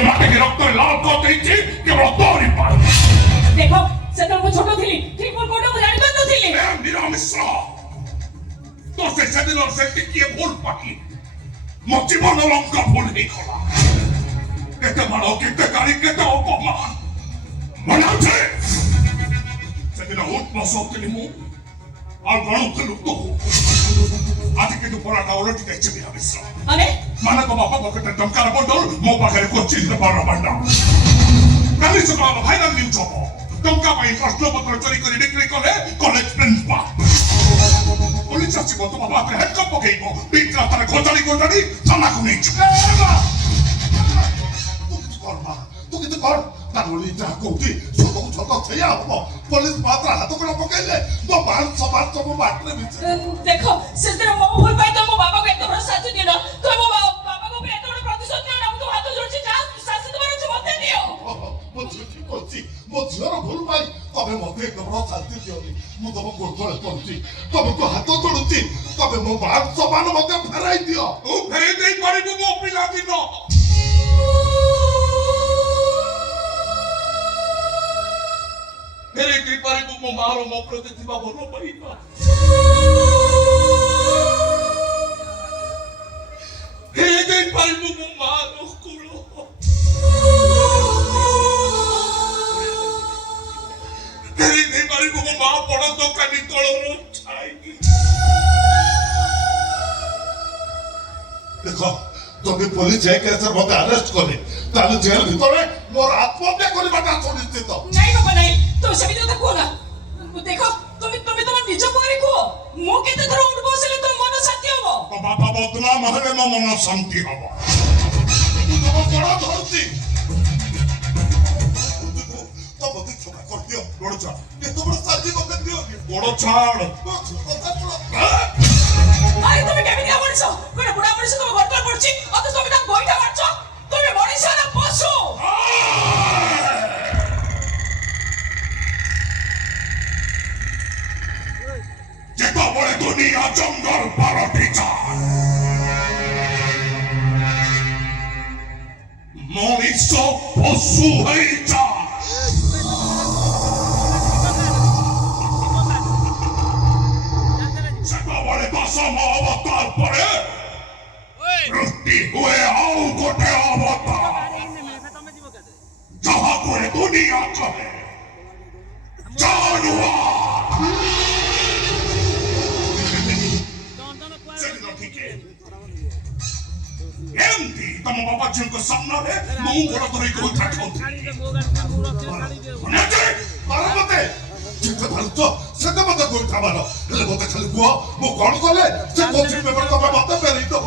ये माटे के रक्त में लाल को देइछि केवल तोरी पार देखो सेतल को छोटो थिली ठीक मोर कोडो को जानि पातो थिली ए निरामिश्र तो से सेदिन और से टिकिए भूल पाकी मो जीवन लंका भूल नहीं खोला केते बड़ो केते गाड़ी केते अपमान मना छे सेदिन उठ बसोतली मु और गणुतलु तो आज के पराटा उलटी देछि निरामिश्र अरे माने को बापा पकेट टंकार बंडल मो पाखरे कोचिन बार बंडा काली सकाळ फाइनल न्यूज हबो टंका पाई प्रश्न पत्र चोरी करी बिक्री करे कॉलेज प्रिंसिपल पुलिस आसी तो बाबा आपने हेड कप पकेइबो बीच रात खोटाड़ी खोटाड़ी थाना को नहीं तू किछ कर ना तू किछ कर तानोली जा कोती छोटो छोटो छया हबो पुलिस मात्रा हाथ को पकेइले मो बाल समाज सब बाटरे बिच देखो सेतरे मो भूल पाई तो मो बाबा को एत बड़ साथ दियो तो मो बाबा को एत बड़ प्रतिशोध दियो ना तो हाथ जोड़छि जा शासन तुम्हारे मते दियो मो झूठी कोची मो झियर भूल पाई तबे मते एक बड़ शांति दियोनी मु तब गोड़तळे पड़छि तबे को हाथ जोड़ुछि तबे मो बाप समान मते फेराई दियो तू फेराई देई परिबु मो पिला दिन फेराई देई परिबु मो मारो मो प्रति थिबा भलो पाइबा फेराई देई परिबु मो मारो कुलो फेराई देई परिबु मो मा बड़ दोकानी तळरो छाई देखो তুমি পুলিশ এই কেসে মতে অ্যারেস্ট করে তাহলে জেল ভিতরে মোর আত্মহত্যা করিবাটা সুনিশ্চিত নাই বাবা নাই তো সেমি কথা কো না দেখো তুমি তোমার নিজ করে কো মো কেতে ধর উঠ বসলে তো মন শান্তি হবো বাবা বদলা নহলে মো মন শান্তি হবো তুই তো বড় ধরতি তো বদি ছোটা কর দিও বড় ছাড় এত বড় শান্তি করতে দিও বড় ছাড় আরে তুমি কেমিতি আমনিছ কোনে বুড়া আমনিছ তুমি গর্তল পড়ছি অত তুমি তা বইটা মারছ তুমি মনিষ না পশু যেটা বলে দুনিয়া জঙ্গল পারটি চায় মনিষ পশু হয়ে যায় বলে দশম অবতার পরে সৃষ্টি হয়ে আও গোটে অবতার যাহা করে দুনিয়া কহে জানোয়ার সেদিন ঠিকে এমতি তম বাবা ঝিউଙ୍କ ସାମ୍ନାରେ ମୁଁ ଗୋଡ଼ ଧରି ଗୋଇଠା ଖାଉଥିଲି ମତେ ଯେତେ ଭାଲୁଛ ସେତେ ମତେ ଗୋଇଠା ମାର ହେଲେ ମତେ ଖାଲି କୁହ ମୁଁ କଣ କଲେ ସେ କୋଚିଂ ପେପର ତମେ ମତେ ଫେରେଇ ଦବ